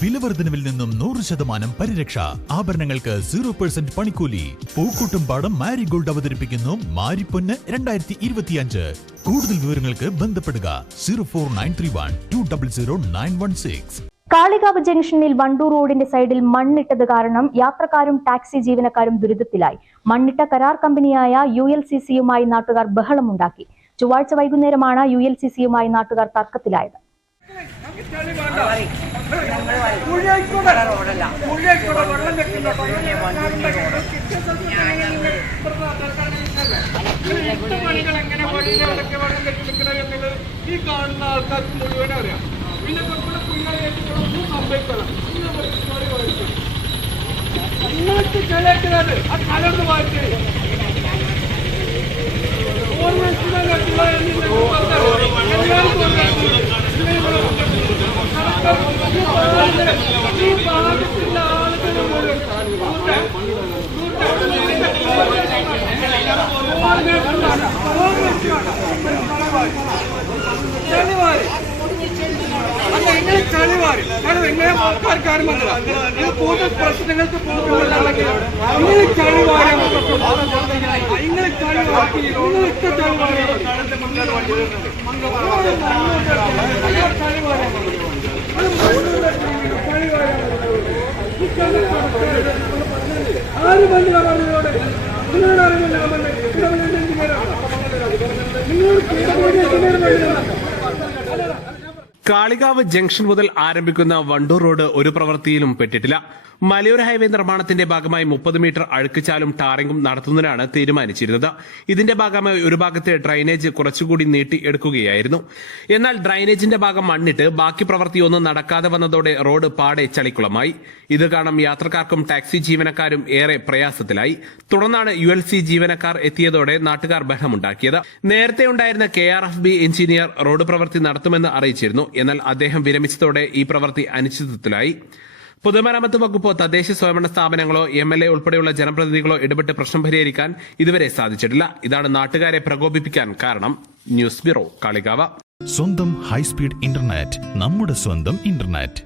വിലവർദ്ധനവിൽ നിന്നും 100% പരിരക്ഷ. ആഭരണങ്ങൾക്ക് 0% പണിക്കൂലി. പൂക്കൂട്ടുംപാടം മാരിഗോൾഡ് അവതരിപ്പിക്കുന്നു മാരിപ്പൊന്ന് 2025. കൂടുതൽ വിവരങ്ങൾക്ക് ബന്ധപ്പെടുക 04931 200 916. കാളികാവ് ജംഗ്ഷനിൽ വണ്ടൂർ റോഡിന്റെ സൈഡിൽ മണ്ണിട്ടത് കാരണം യാത്രക്കാരും ടാക്സി ജീവനക്കാരും ദുരിതത്തിലായി. മണ്ണിട്ട കരാർ കമ്പനിയായ ULCCയുമായി നാട്ടുകാർ ബഹളമുണ്ടാക്കി. ചൊവ്വാഴ്ച വൈകുന്നേരമാണ് ULCCയുമായി നാട്ടുകാർ തർക്കത്തിലായത്. ഈ കാണുന്ന ആൾക്കാർക്ക് മുഴുവൻ അറിയാം. പിന്നെ നിങ്ങൾക്ക് ചിലക്കുന്നത് ആ കലർന്ന് വായിച്ചേ ഈ ഭാഗത്തുള്ള ആളുകൾ എങ്ങനെ ചളിവാരി കാരണം എങ്ങനെ ആൾക്കാർക്ക് ആരും മനസ്സിലാവും കൂടുതൽ പ്രശ്നങ്ങൾക്ക് പോകുമ്പോഴല്ലെങ്കിൽ ഇങ്ങനെ ചളിവാരി ഇങ്ങനെ ചളിവാക്കി ഇങ്ങനത്തെ ആര് മണ്ണില പറഞ്ഞോട് നിങ്ങളുടെ അറിവില്ല കാളികാവ് ജംഗ്ഷൻ മുതൽ ആരംഭിക്കുന്ന വണ്ടൂർ റോഡ് ഒരു പ്രവൃത്തിയിലും പെട്ടിട്ടില്ല. മലയോര ഹൈവേ നിർമ്മാണത്തിന്റെ ഭാഗമായി 30 മീറ്റർ അഴുക്കുചാലും ടാറിംഗും നടത്തുന്നതിനാണ് തീരുമാനിച്ചിരുന്നത്. ഇതിന്റെ ഭാഗമായി ഒരു ഭാഗത്തെ ഡ്രൈനേജ് കുറച്ചുകൂടി നീട്ടി എടുക്കുകയായിരുന്നു. എന്നാൽ ഡ്രൈനേജിന്റെ ഭാഗം മണ്ണിട്ട് ബാക്കി പ്രവൃത്തിയൊന്നും നടക്കാതെ വന്നതോടെ റോഡ് പാടെ ചളിക്കുളമായി. ഇത് കാരണം യാത്രക്കാർക്കും ടാക്സി ജീവനക്കാരും ഏറെ പ്രയാസത്തിലായി. തുടർന്നാണ് ULC ജീവനക്കാർ എത്തിയതോടെ നാട്ടുകാർ ബഹളമുണ്ടാക്കിയത്. നേരത്തെ ഉണ്ടായിരുന്ന KRFB എഞ്ചിനീയർ റോഡ് പ്രവൃത്തി നടത്തുമെന്ന് അറിയിച്ചിരുന്നു. എന്നാൽ അദ്ദേഹം വിരമിച്ചതോടെ ഈ പ്രവൃത്തി അനിശ്ചിതത്വത്തിലായി. പൊതുമരാമത്ത് വകുപ്പോ തദ്ദേശ സ്വയംഭരണ സ്ഥാപനങ്ങളോ MLA ഉൾപ്പെടെയുള്ള ജനപ്രതിനിധികളോ ഇടപെട്ട് പ്രശ്നം പരിഹരിക്കാൻ ഇതുവരെ സാധിച്ചിട്ടില്ല. ഇതാണ് നാട്ടുകാരെ പ്രകോപിപ്പിക്കാൻ കാരണം. News bureau, Kalikavu. സ്വന്തം ഹൈസ്പീഡ് ഇന്റർനെറ്റ്, നമ്മുടെ സ്വന്തം ഇന്റർനെറ്റ്.